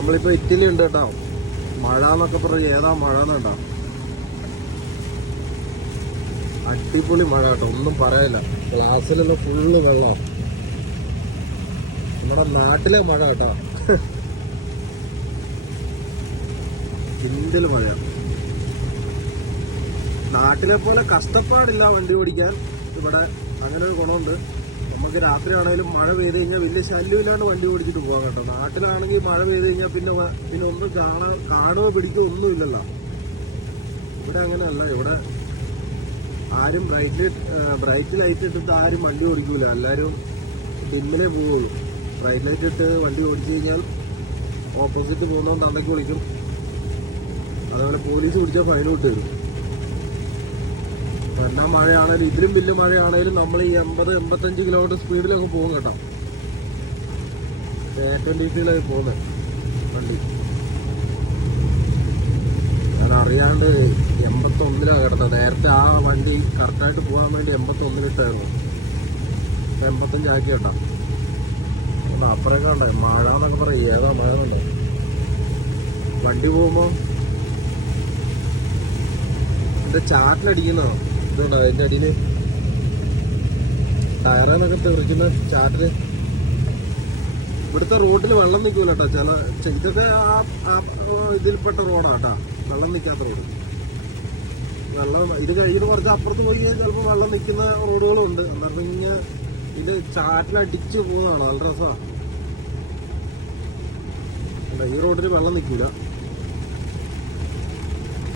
നമ്മളിപ്പോ ഇറ്റലി ഉണ്ട് കേട്ടോ. മഴ എന്നൊക്കെ പറഞ്ഞ് ഏതാ മഴ എന്നുണ്ടോ അടിപൊളി മഴ കേട്ടോ ഒന്നും പറയില്ല ഗ്ലാസ്സിലുള്ള ഫുള്ള് വെള്ളം. നമ്മുടെ നാട്ടിലെ മഴ കേട്ടോ. ഇന്ത്യയിൽ മഴ. നാട്ടിലെ പോലെ കഷ്ടപ്പാടില്ല വണ്ടി ഓടിക്കാൻ. ഇവിടെ അങ്ങനെ ഒരു ഗുണമുണ്ട്. നമുക്ക് രാത്രി ആണെങ്കിലും മഴ പെയ്ത് കഴിഞ്ഞാൽ വലിയ ശല്യമില്ലാണ്ട് വണ്ടി ഓടിച്ചിട്ട് പോകാം കേട്ടോ. നാട്ടിലാണെങ്കിൽ മഴ പെയ്ത് കഴിഞ്ഞാൽ പിന്നെ പിന്നെ ഒന്നും കാണാ കാണുകയോ പിടിക്കുകയോ ഒന്നുമില്ലല്ലോ ഇവിടെ അങ്ങനെയല്ല. ഇവിടെ ആരും ബ്രൈറ്റ് ബ്രൈറ്റ് ലൈറ്റ് ഇട്ടിട്ട് ആരും വണ്ടി ഓടിക്കൂല. എല്ലാവരും ഡിമ്മിലേ പോവുള്ളൂ. ബ്രൈറ്റ് ലൈറ്റ് ഇട്ട് വണ്ടി ഓടിച്ചു കഴിഞ്ഞാൽ ഓപ്പോസിറ്റ് പോകുന്നവൻ തന്തയ്ക്ക് വിളിക്കും. അതുപോലെ പോലീസ് പിടിച്ചാൽ ഫൈൻ തരും. എന്നാ മഴയാണേലും ഇതിലും വലിയ മഴയാണേലും നമ്മൾ ഈ എൺപത് എൺപത്തഞ്ച് കിലോമീറ്റർ സ്പീഡിലൊക്കെ പോകും കേട്ടോ. എ ട്വന്റി പോകുന്നത് വണ്ടി. ഞാൻ അറിയാണ്ട് എൺപത്തൊന്നിലാണ് കിടന്നത് നേരത്തെ ആ വണ്ടി കറക്റ്റായിട്ട് പോകാൻ വേണ്ടി എൺപത്തൊന്നിലിട്ടായിരുന്നു ഇപ്പൊ എൺപത്തഞ്ചാക്കി കേട്ടോ. അതുകൊണ്ട് അപ്പുറമൊക്കെ ഉണ്ടായി മഴ എന്നൊക്കെ പറയും. ഏതാ മഴ എന്നുണ്ടോ വണ്ടി പോകുമ്പോ? എന്റെ ചാറ്റിലടിക്കുന്നോ ഇതുണ്ടോ അതിന്റെ അടിയിൽ? ടയറാന്നൊക്കെ തെറിക്കുന്ന ചാറ്റിൽ ഇവിടുത്തെ റോഡിൽ വെള്ളം നിൽക്കൂല കേട്ടോ. ചില ഇതൊക്കെ ആ ഇതിൽപ്പെട്ട റോഡാണ് കേട്ടോ. വെള്ളം നിൽക്കാത്ത റോഡ്. വെള്ളം ഇത് കഴിഞ്ഞിട്ട് കുറച്ച് അപ്പുറത്ത് പോയി ചിലപ്പോൾ വെള്ളം നിൽക്കുന്ന റോഡുകളും ഉണ്ട് എന്ന് പറഞ്ഞു കഴിഞ്ഞാൽ ഇത് ചാറ്റിലടിച്ച് പോകുന്നതാണ് നല്ല രസമാണ് ഈ റോഡിൽ വെള്ളം നിൽക്കൂല.